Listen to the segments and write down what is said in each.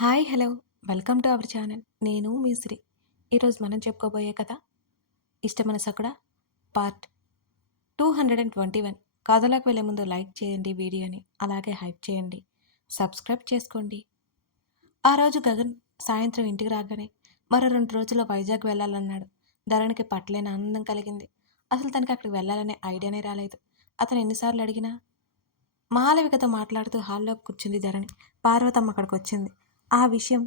Hi hello welcome to our channel. నేను మీ శ్రీ. ఈరోజు మనం చెప్పుకోబోయే కథ ఇష్టమైన సకుడ పార్ట్ 221. కథలోకి వెళ్ళే ముందు లైక్ చేయండి వీడియోని, అలాగే హైప్ చేయండి, సబ్స్క్రైబ్ చేసుకోండి. ఆ రోజు గగన్ సాయంత్రం ఇంటికి రాగానే మరో 2 రోజుల్లో వైజాగ్ వెళ్ళాలన్నాడు. ధరణికి పట్టలేని ఆనందం కలిగింది. అసలు తనకి అక్కడికి వెళ్ళాలనే ఐడియానే రాలేదు. అతను ఎన్నిసార్లు అడిగినా మాలవికతో మాట్లాడుతూ హాల్లో కూర్చుంది ధరణి. పార్వతమ్మ అక్కడికి వచ్చింది. ఆ విషయం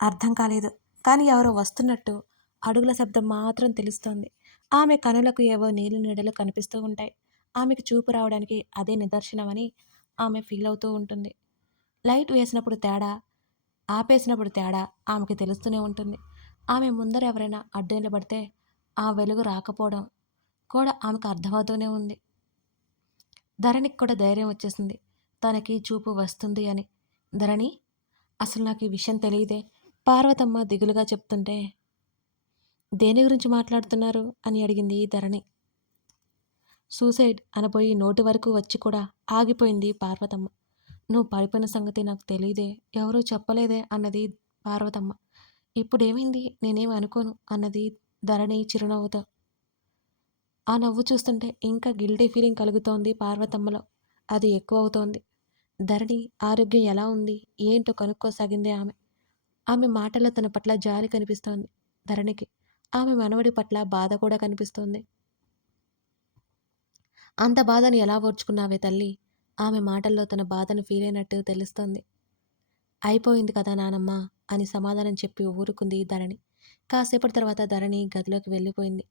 అర్థం కాలేదు. కానీ ఎవరో వస్తున్నట్టు అడుగుల శబ్దం మాత్రం తెలుస్తోంది. ఆమె కనులకు ఏవో నీలి నీడలు కనిపిస్తూ ఉంటాయి. ఆమెకు చూపు రావడానికి అదే నిదర్శనమని ఆమె ఫీల్ అవుతూ ఉంటుంది. లైట్ వేసినప్పుడు తేడా, ఆపేసినప్పుడు తేడా ఆమెకి తెలుస్తూనే ఉంటుంది. ఆమె ముందర ఎవరైనా అడ్డు నిలబడితే ఆ వెలుగు రాకపోవడం కూడా ఆమెకు అర్థమవుతూనే ఉంది. ధరణికి కూడా ధైర్యం వచ్చేసింది. తనకి చూపు వస్తుంది అని. ధరణి, అసలు నాకు ఈ విషయం తెలియదే. పార్వతమ్మ దిగులుగా చెప్తుంటే దేని గురించి మాట్లాడుతున్నారు అని అడిగింది ధరణి. సూసైడ్ అనబోయి నోటి వరకు వచ్చి కూడా ఆగిపోయింది పార్వతమ్మ. నువ్వు పడిపోయిన సంగతి నాకు తెలియదే, ఎవరూ చెప్పలేదే అన్నది పార్వతమ్మ. ఇప్పుడేమైంది, నేనేం అనుకోను అన్నది ధరణి చిరునవ్వుతో. ఆ నవ్వు చూస్తుంటే ఇంకా గిల్టీ ఫీలింగ్ కలుగుతోంది పార్వతమ్మలో. అది ఎక్కువ అవుతోంది. ధరణి ఆరోగ్యం ఎలా ఉంది ఏంటో కనుక్కోసాగింది ఆమె. ఆమె మాటల్లో తన పట్ల జాలి కనిపిస్తోంది ధరణికి. ఆమె మనవడి పట్ల బాధ కూడా కనిపిస్తోంది. అంత బాధని ఎలా ఓర్చుకున్నావే తల్లి? ఆమె మాటల్లో తన బాధను ఫీల్ అయినట్టు తెలుస్తోంది. అయిపోయింది కదా నానమ్మ అని సమాధానం చెప్పి ఊరుకుంది ధరణి. కాసేపటి తర్వాత ధరణి గదిలోకి వెళ్ళిపోయింది.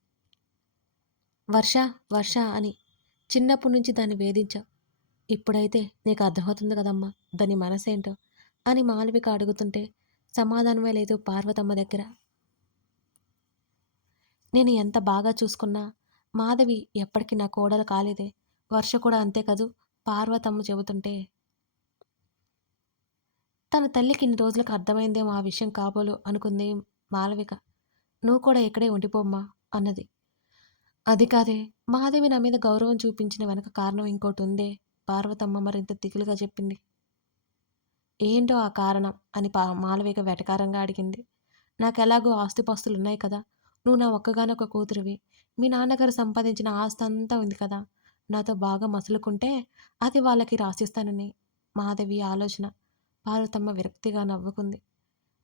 వర్ష, వర్ష అని చిన్నప్పటి నుంచి దాన్ని వేధించావు. ఇప్పుడైతే నీకు అర్థమవుతుంది కదమ్మా దాని మనసేంటో అని మాలవిక అడుగుతుంటే సమాధానమే లేదు పార్వతమ్మ దగ్గర. నేను ఎంత బాగా చూసుకున్నా మాధవి ఎప్పటికీ నా కోడలు కాలేదే. వర్ష కూడా అంతే కదూ పార్వతమ్మ చెబుతుంటే తన తల్లికి ఇన్ని రోజులకు అర్థమైందేమో ఆ విషయం కాబోలు అనుకుంది మాలవిక. నువ్వు కూడా ఇక్కడే ఉండిపోమ్మా అన్నది. అది కాదే, మాధవి నా మీద గౌరవం చూపించిన వెనక కారణం ఇంకోటి ఉందే, పార్వతమ్మ మరింత దిగులుగా చెప్పింది. ఏంటో ఆ కారణం అని మాలవిక వెటకారంగా అడిగింది. నాకెలాగో ఆస్తిపాస్తులున్నాయి కదా. నువ్వు నా ఒక్కగానొక్క కూతురివి. మీ నాన్నగారు సంపాదించిన ఆస్తి అంతా ఉంది కదా. నాతో బాగా మసులుకుంటే అది వాళ్ళకి రాసిస్తానని మాధవి ఆలోచన. పార్వతమ్మ విరక్తిగా నవ్వుకుంది.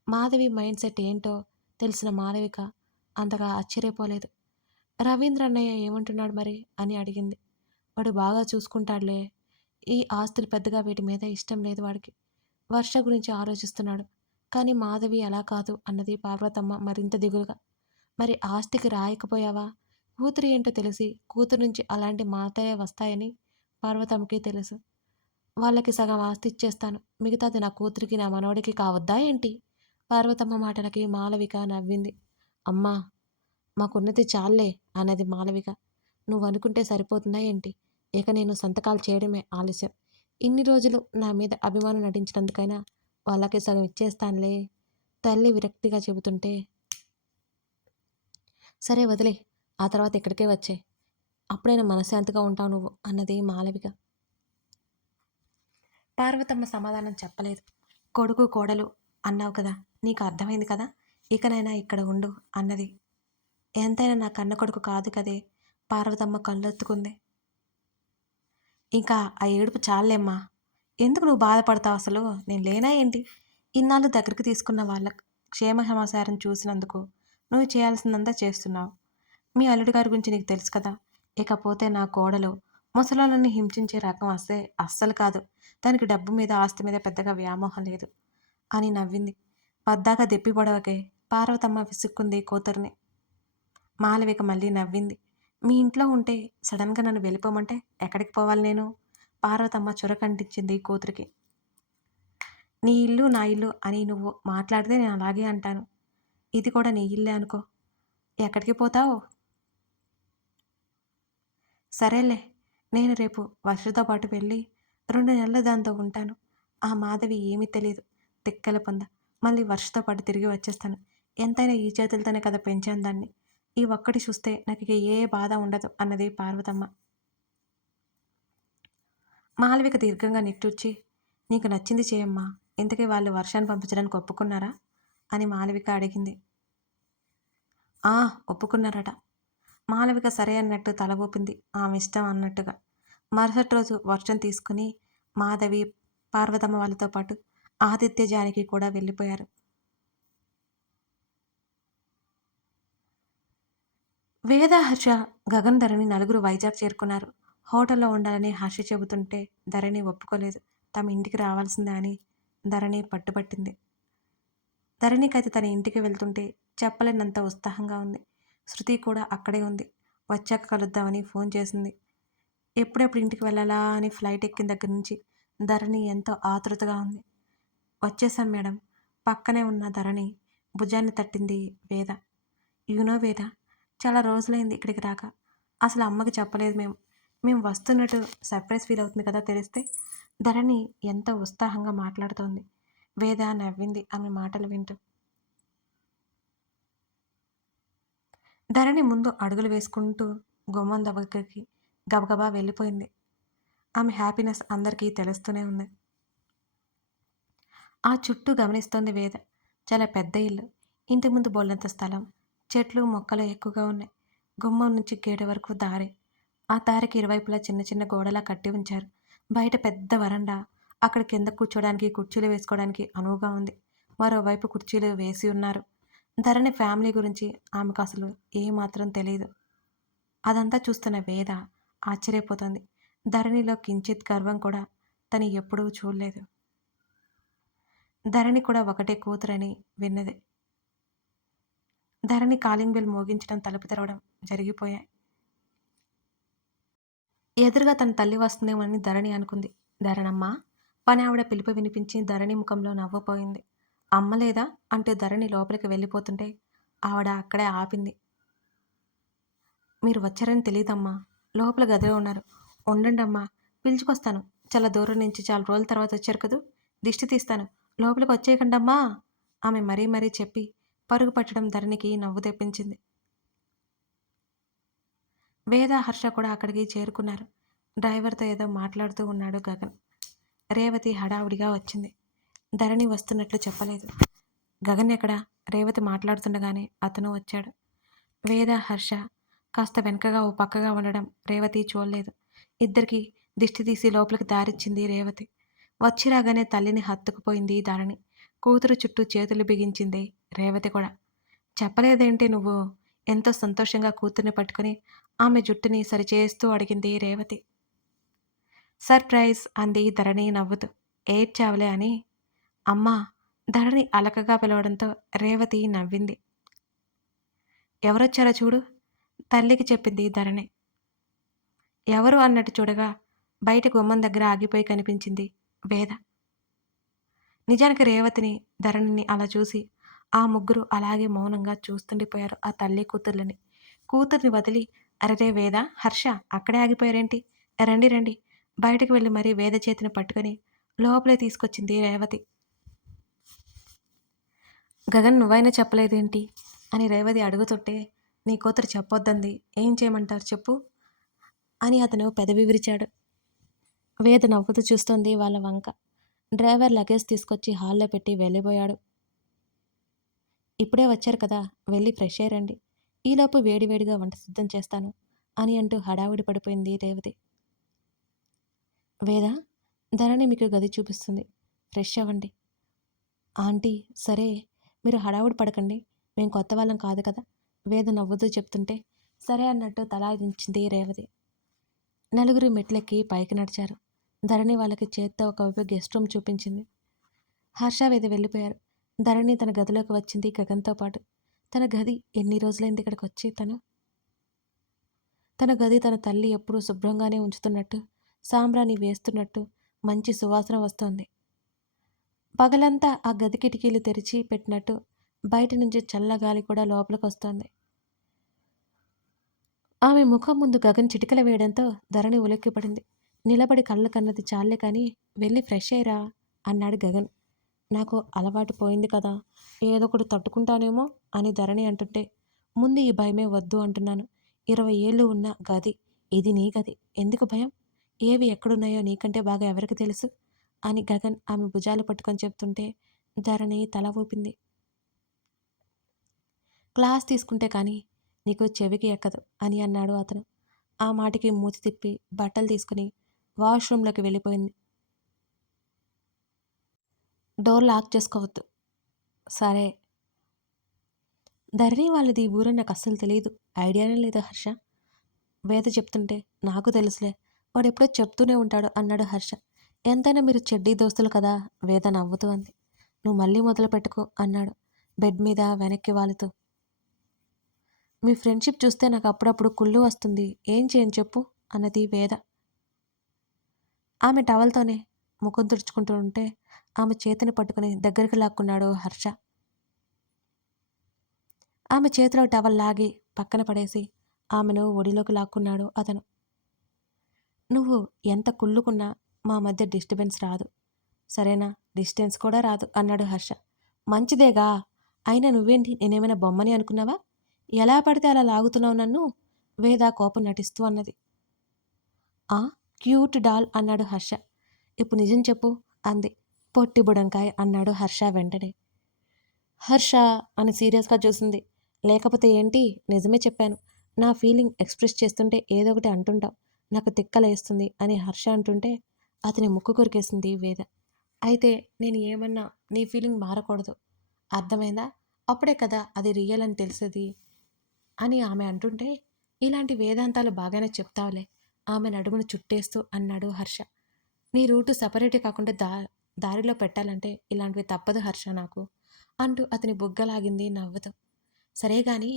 మాధవి మైండ్ సెట్ ఏంటో తెలిసిన మాలవిక అంతగా ఆశ్చర్యపోలేదు. రవీంద్ర అన్నయ్య ఏమంటున్నాడు మరి అని అడిగింది. వాడు బాగా చూసుకుంటాడులే. ఈ ఆస్తులు పెద్దగా వీటి మీద ఇష్టం లేదు వాడికి. వర్ష గురించి ఆలోచిస్తున్నాడు. కానీ మాధవి అలా కాదు అన్నది పార్వతమ్మ మరింత దిగులుగా. మరి ఆస్తికి రాయకపోయావా? కూతురు ఏంటో తెలిసి కూతురు నుంచి అలాంటి మాటలే వస్తాయని పార్వతమ్మకి తెలుసు. వాళ్ళకి సగం ఆస్తి ఇచ్చేస్తాను. మిగతాది నా కూతురికి నా మనవడికి కావద్దా ఏంటి? పార్వతమ్మ మాటలకి మాలవిక నవ్వింది. అమ్మా, మాకున్నది చాల్లే అన్నది మాలవిక. నువ్వు అనుకుంటే సరిపోతుందా ఏంటి? ఇక నేను సంతకాలు చేయడమే ఆలస్యం. ఇన్ని రోజులు నా మీద అభిమానం నటించినందుకైనా వాళ్ళకి సగం ఇచ్చేస్తానులే తల్లి విరక్తిగా చెబుతుంటే. సరే వదిలే, ఆ తర్వాత ఇక్కడికే వచ్చే, అప్పుడైనా మనశ్శాంతిగా ఉంటావు నువ్వు అన్నది మాలవిక. పార్వతమ్మ సమాధానం చెప్పలేదు. కొడుకు కోడలు అన్నావు కదా, నీకు అర్థమైంది కదా, ఇకనైనా ఇక్కడ ఉండు అన్నది. ఎంతైనా నా కన్న కొడుకు కాదు కదే. పార్వతమ్మ కళ్ళొత్తుకుంది. ఇంకా ఆ ఏడుపు చాలేమ్మా. ఎందుకు నువ్వు బాధపడతావు అసలు? నేను లేనా ఏంటి? ఇన్నాళ్ళు దగ్గరికి తీసుకున్న వాళ్ళ క్షేమ సమాచారం చూసినందుకు నువ్వు చేయాల్సిందంతా చేస్తున్నావు. మీ అల్లుడి గారి గురించి నీకు తెలుసు కదా. ఇకపోతే నా కోడలు ముసలాళ్ళని హింసించే రకం అస్సలు కాదు. దానికి డబ్బు మీద ఆస్తి మీద పెద్దగా వ్యామోహం లేదు అని నవ్వింది. పద్దాక దెప్పి పొడవకే, పార్వతమ్మ విసుక్కుంది కూతుర్ని. మాలవిక మళ్ళీ నవ్వింది. మీ ఇంట్లో ఉంటే సడన్గా నన్ను వెళ్ళిపోమంటే ఎక్కడికి పోవాలి నేను? పార్వతమ్మ చురకంటించింది కూతురికి. నీ ఇల్లు నా ఇల్లు అని నువ్వు మాట్లాడితే నేను అలాగే అంటాను. ఇది కూడా నీ ఇల్లే అనుకో. ఎక్కడికి పోతావు? సరేలే, నేను రేపు వర్షతో పాటు వెళ్ళి 2 నెలలు దాంతో ఉంటాను. ఆ మాధవి ఏమీ తెలియదు, తిక్కల పొంద. మళ్ళీ వర్షతో పాటు తిరిగి వచ్చేస్తాను. ఎంతైనా ఈ చేతులతోనే కదా పెంచాను దాన్ని. ఈ ఒక్కటి చూస్తే నాకు ఇక ఏ బాధ ఉండదు అన్నది పార్వతమ్మ. మాలవిక దీర్ఘంగా నిట్టూర్చి, నీకు నచ్చింది చేయమ్మా. ఇంతకీ వాళ్ళు వర్షాన్ని పంపించడానికి ఒప్పుకున్నారా అని మాలవిక అడిగింది. ఆ, ఒప్పుకున్నారట. మాలవిక సరే అన్నట్టు తల ఊపింది ఆమె ఇష్టం అన్నట్టుగా. మరుసటి రోజు వర్షం తీసుకుని మాధవి, పార్వతమ్మ వాళ్ళతో పాటు ఆదిత్య, జానకి కూడా వెళ్ళిపోయారు. వేద, హర్ష, గగన్, ధరణి నలుగురు వైజాగ్ చేరుకున్నారు. హోటల్లో ఉండాలని హర్ష చెబుతుంటే ధరణి ఒప్పుకోలేదు. తమ ఇంటికి రావాల్సిందే అని ధరణి పట్టుబట్టింది. ధరణికైతే తన ఇంటికి వెళ్తుంటే చెప్పలేనంత ఉత్సాహంగా ఉంది. శృతి కూడా అక్కడే ఉంది. వచ్చాక కలుద్దామని ఫోన్ చేసింది. ఎప్పుడెప్పుడు ఇంటికి వెళ్ళాలా అని ఫ్లైట్ ఎక్కిన దగ్గర నుంచి ధరణి ఎంతో ఆతృతగా ఉంది. వచ్చేసాం మేడం. పక్కనే ఉన్న ధరణి భుజాన్ని తట్టింది వేద. వేద, చాలా రోజులైంది ఇక్కడికి రాక. అసలు అమ్మకి చెప్పలేదు మేము వస్తున్నట్టు సర్ప్రైజ్ ఫీల్ అవుతుంది కదా తెలిస్తే. ధరణి ఎంతో ఉత్సాహంగా మాట్లాడుతోంది. వేద నవ్వింది ఆమె మాటలు వింటూ. ధరణి ముందు అడుగులు వేసుకుంటూ గుమ్మం దగ్గరికి గబగబా వెళ్ళిపోయింది. ఆమె హ్యాపీనెస్ అందరికీ తెలుస్తూనే ఉంది. ఆ చుట్టూ గమనిస్తోంది వేద. చాలా పెద్ద ఇల్లు. ఇంటి ముందు బోల్డంత స్థలం. చెట్లు, మొక్కలు ఎక్కువగా ఉన్నాయి. గుమ్మం నుంచి గేటు వరకు దారి. ఆ దారికి ఇరువైపులా చిన్న చిన్న గోడలా కట్టి ఉంచారు. బయట పెద్ద వరండా. అక్కడ కింద కూర్చోడానికి, కుర్చీలు వేసుకోవడానికి అనువుగా ఉంది. మరోవైపు కుర్చీలు వేసి ఉన్నారు. ధరణి ఫ్యామిలీ గురించి ఆమెకు అసలు ఏమాత్రం తెలియదు. అదంతా చూస్తున్న వేద ఆశ్చర్యపోతుంది. ధరణిలో కించిత్ గర్వం కూడా తను ఎప్పుడూ చూడలేదు. ధరణి కూడా ఒకటే కూతురని విన్నది. ధరణి కాలింగ్ బెల్ మోగించడం, తలుపు తెరవడం జరిగిపోయాయి. ఎదురుగా తన తల్లి వస్తుందేమోనని ధరణి అనుకుంది. ధరణమ్మ పని ఆవిడ పిలుపు వినిపించి ధరణి ముఖంలో నవ్వుపోయింది. అమ్మ లేదా అంటూ ధరణి లోపలికి వెళ్ళిపోతుంటే ఆవిడ అక్కడే ఆపింది. మీరు వచ్చారని తెలియదమ్మా. లోపల గదిలో ఉన్నారు. ఉండండి అమ్మా, పిలుచుకొస్తాను. చాలా దూరం నుంచి చాలా రోజుల తర్వాత వచ్చారు కదూ, దిష్టి తీస్తాను. లోపలికి వచ్చేయకండమ్మా. ఆమె మరీ మరీ చెప్పి పరుగు పట్టడం ధరణికి నవ్వు తెప్పించింది. వేద, హర్ష కూడా అక్కడికి చేరుకున్నారు. డ్రైవర్తో ఏదో మాట్లాడుతూ ఉన్నాడు గగన్. రేవతి హడావుడిగా వచ్చింది. ధరణి వస్తున్నట్లు చెప్పలేదు. గగన్ ఎక్కడా? రేవతి మాట్లాడుతుండగానే అతను వచ్చాడు. వేద, హర్ష కాస్త వెనకగా ఓ పక్కగా ఉండడం రేవతి చూడలేదు. ఇద్దరికి దిష్టి తీసి లోపలికి దారిచ్చింది రేవతి. వచ్చి రాగానే తల్లిని హత్తుకుపోయింది ధరణి. కూతురు చుట్టూ చేతులు బిగించింది రేవతి కూడా. చెప్పలేదేంటి నువ్వు? ఎంతో సంతోషంగా కూతుర్ని పట్టుకుని ఆమె జుట్టుని సరిచేస్తూ అడిగింది రేవతి. సర్ప్రైజ్ అంది ధరణి నవ్వుతూ. ఏడ్చావులే అని. అమ్మా, ధరణి అలకగా పిలవడంతో రేవతి నవ్వింది. ఎవరొచ్చారో చూడు, తల్లికి చెప్పింది ధరణి. ఎవరు అన్నట్టు చూడగా బయట గుమ్మం దగ్గర ఆగిపోయి కనిపించింది వేద. నిజానికి రేవతిని, ధరణిని అలా చూసి ఆ ముగ్గురు అలాగే మౌనంగా చూస్తుండిపోయారు ఆ తల్లి కూతుర్లని. కూతుర్ని వదిలి అరెరే వేద, హర్ష అక్కడే ఆగిపోయారేంటి? రండి రండి. బయటకు వెళ్ళి మరీ వేద చేతిని పట్టుకొని లోపలే తీసుకొచ్చింది రేవతి. గగన్ నువ్వైనా చెప్పలేదేంటి అని రేవతి అడుగుతుంటే, నీ కూతురు చెప్పొద్దంది, ఏం చేయమంటారు చెప్పు అని అతను పెదవి విరిచాడు. వేద నవ్వుతూ చూస్తోంది వాళ్ళ వంక. డ్రైవర్ లగేజ్ తీసుకొచ్చి హాల్లో పెట్టి వెళ్ళిపోయాడు. ఇప్పుడే వచ్చారు కదా, వెళ్ళి ఫ్రెష్ అయ్యారండి. ఈలోపు వేడివేడిగా వంట సిద్ధం చేస్తాను అని అంటూ హడావుడి పడిపోయింది రేవతి. వేద, ధరణి మీకు గది చూపిస్తుంది, ఫ్రెష్ అవ్వండి. ఆంటీ సరే, మీరు హడావుడి పడకండి, మేము కొత్త వాళ్ళం కాదు కదా, వేద నవ్వుతూ చెప్తుంటే సరే అన్నట్టు తలా దించింది రేవతి. నలుగురు మెట్లెక్కి పైకి నడిచారు. ధరణి వాళ్ళకి చేత్తో ఒకవైపు గెస్ట్ రూమ్ చూపించింది. హర్ష, వేద వెళ్ళిపోయారు. ధరణి తన గదిలోకి వచ్చింది గగన్తో పాటు. తన గది ఎన్ని రోజులైంది ఇక్కడికి వచ్చి తన గది తన తల్లి ఎప్పుడూ శుభ్రంగానే ఉంచుతున్నట్టు, సాంబ్రాణి వేస్తున్నట్టు మంచి సువాసన వస్తోంది. పగలంతా ఆ గది కిటికీలు తెరిచి పెట్టినట్టు బయట నుంచి చల్లగాలి కూడా లోపలికి వస్తోంది. ఆమె ముఖం ముందు గగన్ చిటికల వేయడంతో ధరణి ఉలిక్కిపడింది. నిలబడి కళ్ళు కన్నది చాలే కానీ వెళ్ళి ఫ్రెష్ అయ్యరా అన్నాడు గగన్. నాకు అలవాటు పోయింది కదా, ఏదో ఒకటి తట్టుకుంటానేమో అని ధరణి అంటుంటే, ముందు ఈ భయమే వద్దు అంటున్నాను. 20 ఏళ్ళు ఉన్న గది ఇది, నీ గది, ఎందుకు భయం? ఏవి ఎక్కడున్నాయో నీకంటే బాగా ఎవరికి తెలుసు అని గగన్ ఆమె భుజాలు పట్టుకొని చెప్తుంటే ధరణి తల ఊపింది. క్లాస్ తీసుకుంటే కానీ నీకు చెవికి ఎక్కదు అని అన్నాడు అతను. ఆ మాటకి మూతి తిప్పి బట్టలు తీసుకుని వాష్రూమ్లోకి వెళ్ళిపోయింది. డోర్ లాక్ చేసుకోవద్దు. సరే. ధరణి వాళ్ళది ఈ ఊరని నాకు అస్సలు తెలియదు. ఐడియానే లేదు హర్ష. వేద చెప్తుంటే నాకు తెలుసులే, వాడెప్పుడో చెప్తూనే ఉంటాడు అన్నాడు హర్ష. ఎంతైనా మీరు చెడ్డీ దోస్తులు కదా, వేద నవ్వుతూ అంది. నువ్వు మళ్ళీ మొదలు పెట్టుకో అన్నాడు బెడ్ మీద వెనక్కి వాలుతూ. మీ ఫ్రెండ్షిప్ చూస్తే నాకు అప్పుడప్పుడు కుళ్ళు వస్తుంది, ఏం చేయను చెప్పు అన్నది వేద. ఆమె టవల్తోనే ముఖం తుడుచుకుంటూ ఉంటే ఆమె చేతిని పట్టుకుని దగ్గరికి లాక్కున్నాడు హర్ష. ఆమె చేతిలో టవల్ లాగి పక్కన పడేసి ఆమెను ఒడిలోకి లాక్కున్నాడు అతను. నువ్వు ఎంత కుళ్ళుకున్నా మా మధ్య డిస్టర్బెన్స్ రాదు, సరేనా? డిస్టెన్స్ కూడా రాదు అన్నాడు హర్ష. మంచిదేగా. అయినా నువ్వేంటి, నేనేమైనా బొమ్మని అనుకున్నావా? ఎలా పడితే అలా లాగుతున్నావు నన్ను, వేద కోపం నటిస్తూ అన్నది. ఆ క్యూట్ డాల్ అన్నాడు హర్ష. ఇప్పుడు నిజం చెప్పు అంది. పొట్టి బుడంకాయ్ అన్నాడు హర్ష వెంటనే. హర్ష అని సీరియస్గా చూసింది. లేకపోతే ఏంటి, నిజమే చెప్పాను. నా ఫీలింగ్ ఎక్స్ప్రెస్ చేస్తుంటే ఏదో ఒకటి అంటుంటావు, నాకు తిక్కలేస్తుంది అని హర్ష అంటుంటే అతని ముక్కు కొరికేసింది వేద. అయితే నేను ఏమన్నా నీ ఫీలింగ్ మారకూడదు, అర్థమైందా? అప్పుడే కదా అది రియల్ అని తెలిసేది అని ఆమె అంటుంటే, ఇలాంటి వేదాంతాలు బాగానే చెప్తావులే ఆమె నడుమును చుట్టేస్తూ అన్నాడు హర్ష. నీ రూటు సపరేటే కాకుండా దారిలో పెట్టాలంటే ఇలాంటివి తప్పదు హర్ష నాకు అంటూ అతని బుగ్గలాగింది నవ్వుతూ. సరే గాని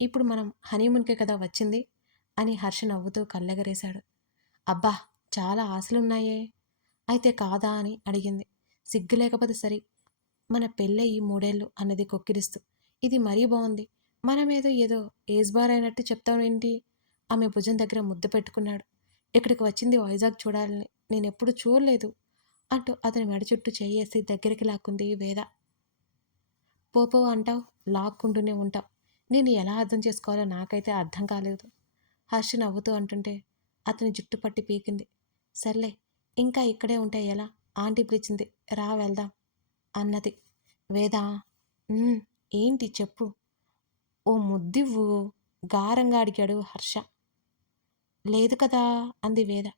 ఇప్పుడు మనం హనీమూన్కే కదా వచ్చింది అని హర్ష నవ్వుతూ కళ్ళెగరేశాడు. అబ్బా, చాలా ఆశలున్నాయే. అయితే కాదా అని అడిగింది. సిగ్గు లేకపోతే సరి, మన పెళ్ళయి 3 ఏళ్ళు అన్నది కొక్కిరిస్తూ. ఇది మరీ బాగుంది. మనమేదో ఏదో ఏజ్ బార్ అయినట్టు చెప్తావేంటి? ఆమె భుజం దగ్గర ముద్దు పెట్టుకున్నాడు. ఇక్కడికి వచ్చింది వైజాగ్ చూడాలని, నేనెప్పుడు చూడలేదు అంటూ అతని మెడ చుట్టూ చేయేసి దగ్గరికి లాక్కుంది వేద. పోపో అంటావు, లాక్కుంటూనే ఉంటావు. నేను ఎలా అర్థం చేసుకోవాలో నాకైతే అర్థం కాలేదు హర్ష నవ్వుతూ అంటుంటే అతని జుట్టు పట్టి పీకింది. సర్లే, ఇంకా ఇక్కడే ఉంటే ఎలా? ఆంటీ పిలిచింది, రా వెళ్దాం అన్నది. వేదా ఏంటి చెప్పు, ఓ ముద్దివ్వు గారంగా అడిగాడు హర్ష. లేదు కదా అంది వేద.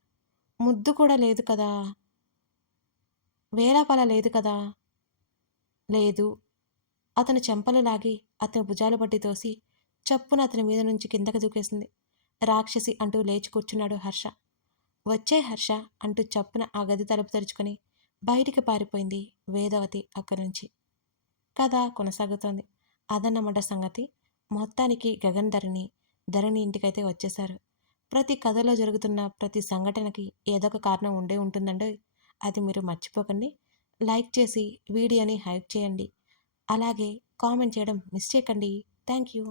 ముద్దు కూడా లేదు కదా, వేళాపల లేదు కదా. లేదు. అతని చెంపలు లాగి అతని భుజాలు పట్టి తోసి చప్పున అతని మీద నుంచి కిందకు దూకేసింది. రాక్షసి అంటూ లేచి కూర్చున్నాడు హర్ష. వచ్చే హర్ష అంటూ చప్పున ఆ గది తలుపు తెరుచుకొని బయటికి పారిపోయింది వేదవతి అక్కడి నుంచి. కథ కొనసాగుతోంది. అదన్నమాట సంగతి. మొత్తానికి గగన్ ధరణి ఇంటికైతే వచ్చేశారు. ప్రతి కథలో జరుగుతున్న ప్రతి సంఘటనకి ఏదో ఒక కారణం ఉండే ఉంటుందండి. అది మీరు మర్చిపోకండి. లైక్ చేసి వీడియోని హైప్ చేయండి. అలాగే కామెంట్ చేయడం మిస్ చేయకండి. Thank you.